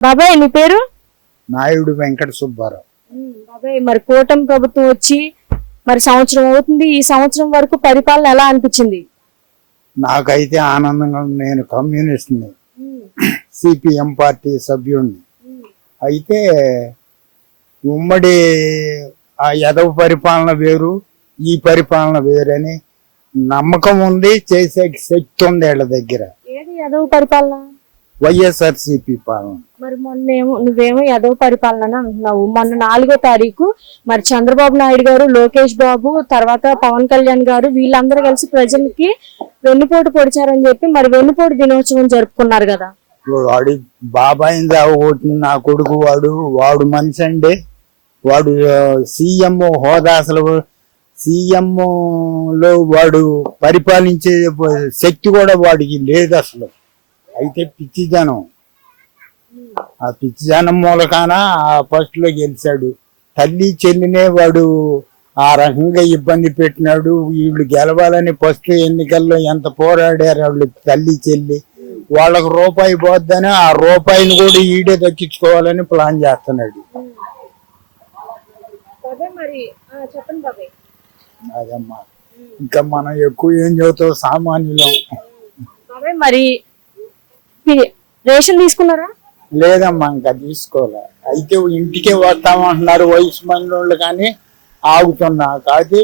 బాబాయ్ నీ పేరు? నాయుడు వెంకట సుబ్బారావు. బాబాయ్ మరి కూటమి ప్రభుత్వం వచ్చి మరి సంవత్సరం అవుతుంది. ఈ సంవత్సరం వరకు పరిపాలన ఎలా అనిపించింది? నాకైతే ఆనందంగా ఉంది. నేను కమ్యూనిస్ట్ని సిపిఎం పార్టీ సభ్యుడిని అయితే ఉమ్మడి ఆ యదవ పరిపాలన వేరు ఈ పరిపాలన వేరని నమ్మకం ఉంది చేసే శక్తి ఉంది వీళ్ళ దగ్గర. ఏది యాదవ్ పరిపాలన? వైఎస్ఆర్ సిపి పాలన. మరి మొన్నేమో నువ్వేమో యాదవ్ పరిపాలన అంటున్నావు. మొన్న నాలుగో తారీఖు మరి చంద్రబాబు నాయుడు గారు లోకేష్ బాబు తర్వాత పవన్ కళ్యాణ్ గారు వీళ్ళందరూ కలిసి ప్రజలకి వెన్నుపోటు పొడిచారని చెప్పి మరి వెన్నుపోటు దినోత్సవం జరుపుకున్నారు కదా. వాడి బాబాయిని దావగొట్టిన నా కొడుకు వాడు వాడు మనిషి అండి. వాడు సీఎం హోదా అసలు సీఎం లో వాడు పరిపాలించే శక్తి కూడా వాడికి లేదు అసలు. అయితే పిచ్చి జనం. ఆ పిచ్చి జనం మూలకాన ఆ ఫస్ట్లో గెలిచాడు. తల్లి చెల్లినే వాడు ఆ రకంగా ఇబ్బంది పెట్టినాడు. వీళ్ళు గెలవాలని ఫస్ట్ ఎన్నికల్లో ఎంత పోరాడారు వాళ్ళు తల్లి చెల్లి. వాళ్ళకు రూపాయి పోద్దని ఆ రూపాయిని కూడా ఈడే దక్కించుకోవాలని ప్లాన్ చేస్తున్నాడు. అదమ్మా. ఇంకా మనం ఎక్కువ ఏం చదువుతాం? సామాన్యులం. మరి రేషన్ తీసుకున్నారా? లేదమ్మా ఇంకా తీసుకోలే. అయితే ఇంటికే వస్తామంటున్నారు వయసు మంది కానీ ఆగుతున్నా. కాకపోతే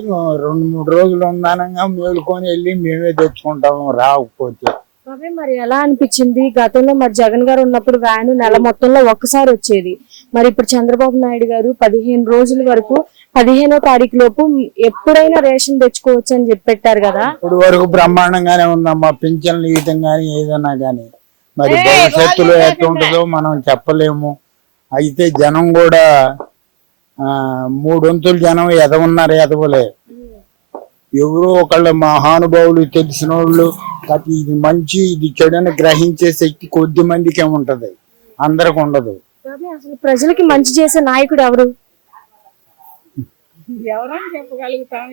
రెండు మూడు రోజులు ఉందనంగా మేలుకొని వెళ్ళి మేమే తెచ్చుకుంటాము రాకపోతే. బాబాయ్ మరి ఎలా అనిపించింది? గతంలో మరి జగన్ గారు ఉన్నప్పుడు వ్యాన్ నెల మొత్తంలో ఒక్కసారి వచ్చేది. మరి ఇప్పుడు చంద్రబాబు నాయుడు గారు పదిహేను రోజుల వరకు పదిహేనో తారీఖు లోపు ఎప్పుడైనా రేషన్ తెచ్చుకోవచ్చు అని చెప్పి పెట్టారు కదా. ఇప్పుడు వరకు బ్రహ్మాండంగానే ఉందమ్మా. పింఛన్లు ఇయటం కానీ ఏదైనా కానీ. మరి భవిష్యత్తులో ఎట్లుంటుందో మనం చెప్పలేము. అయితే జనం కూడా ఆ, మూడొంతులు జనం ఎదవున్నారు ఎదవలే. ఎవరో ఒకళ్ళ మహానుభావులు తెలిసిన వాళ్ళు అది ఇది మంచి ఇది చెడని గ్రహించే శక్తి కొద్ది మందికే ఉంటది అందరికి ఉండదు. అసలు ప్రజలకి మంచి చేసే నాయకుడు ఎవరు?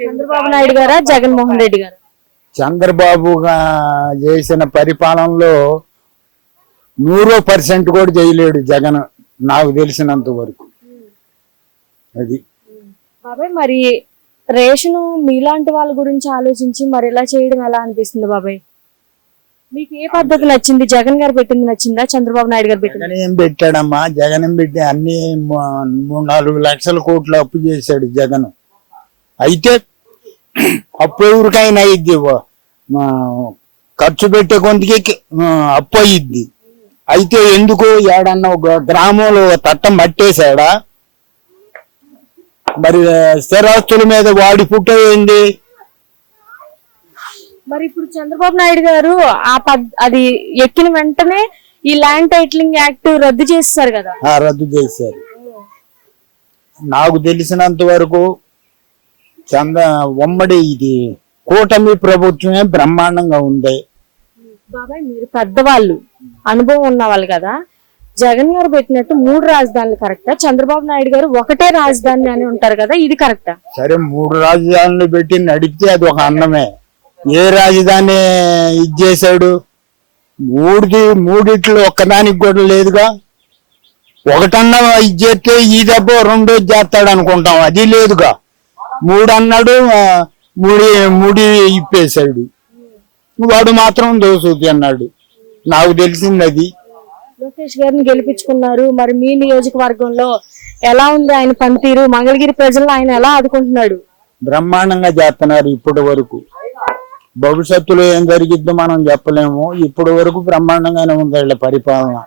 చంద్రబాబు నాయుడు గారా జగన్మోహన్ రెడ్డి గారు? చంద్రబాబు చేసిన పరిపాలనలో నూరో పర్సెంట్ కూడా చేయలేడు జగన్ నాకు తెలిసినంత వరకు. అది. బాబాయ్ మరి రేషన్ మీలాంటి వాళ్ళ గురించి ఆలోచించి మరి ఇలా చేయడం ఎలా అనిపిస్తుంది బాబాయ్? మీకు ఏ పద్ధతి నచ్చింది? జగన్ గారు పెట్టింది నచ్చిందా? చంద్రబాబు నాయుడు గారు పెట్టింది ఏం పెట్టాడమ్మా? జగన్ పెట్టి? అన్ని మూడు నాలుగు లక్షల కోట్లు అప్పు చేశాడు జగన్. అయితే అప్పు ఎవరికైనా అయ్యిద్ది ఖర్చు పెట్టే కొంతకి అప్పు అయ్యిద్ది అయితే ఎందుకు ఏడన్నా ఒక గ్రామంలో తట్టం పట్టేశాడా. మరి స్థిరాస్తుల మీద వాడి పుట్టేంది మరి ఇప్పుడు చంద్రబాబు నాయుడు గారు ఆ పద్ అది ఎక్కిన వెంటనే ఈ ల్యాండ్ టైటిలింగ్ యాక్ట్ రద్దు చేస్తారు కదా. ఆ, రద్దు చేశారు. నాకు తెలిసినంత వరకు చంద ఉమ్మడి ఇది కూటమి ప్రభుత్వమే బ్రహ్మాండంగా ఉంది. బాబాయ్ మీరు పెద్దవాళ్ళు. అనుభవం ఉన్న వాళ్ళు కదా. జగన్ గారు పెట్టినట్టు మూడు రాజధానులు కరెక్టా? చంద్రబాబు నాయుడు గారు ఒకటే రాజధాని అని ఉంటారు కదా ఇది కరెక్టా? సరే మూడు రాజధానులు పెట్టి నడిపితే అది ఒక అన్నమే. ఏ రాజధాని ఇది చేశాడు? మూడుది మూడిట్లో ఒక్కదానికి కూడా లేదుగా. ఒకటన్నా ఇది చేస్తే ఈ దెబ్బ రెండో చేస్తాడు అనుకుంటాం అది లేదుగా. మూడు అన్నాడు మూడి మూడి ఇప్పేశాడు. వాడు మాత్రం దోసూతి అన్నాడు. నాకు తెలిసింది అది లోకేష్ గారిని గెలిపించుకున్నారు. మరి మీ నియోజకవర్గంలో ఎలా ఉంది ఆయన పనితీరు? మంగళగిరి ప్రజలను ఆయన ఎలా ఆదుకుంటున్నాడు? బ్రహ్మాండంగా చేస్తున్నారు ఇప్పటి వరకు. భవిష్యత్తులో ఏం జరిగిద్దో మనం చెప్పలేము. ఇప్పటి వరకు బ్రహ్మాండంగానే ఉంది వీళ్ళ పరిపాలన.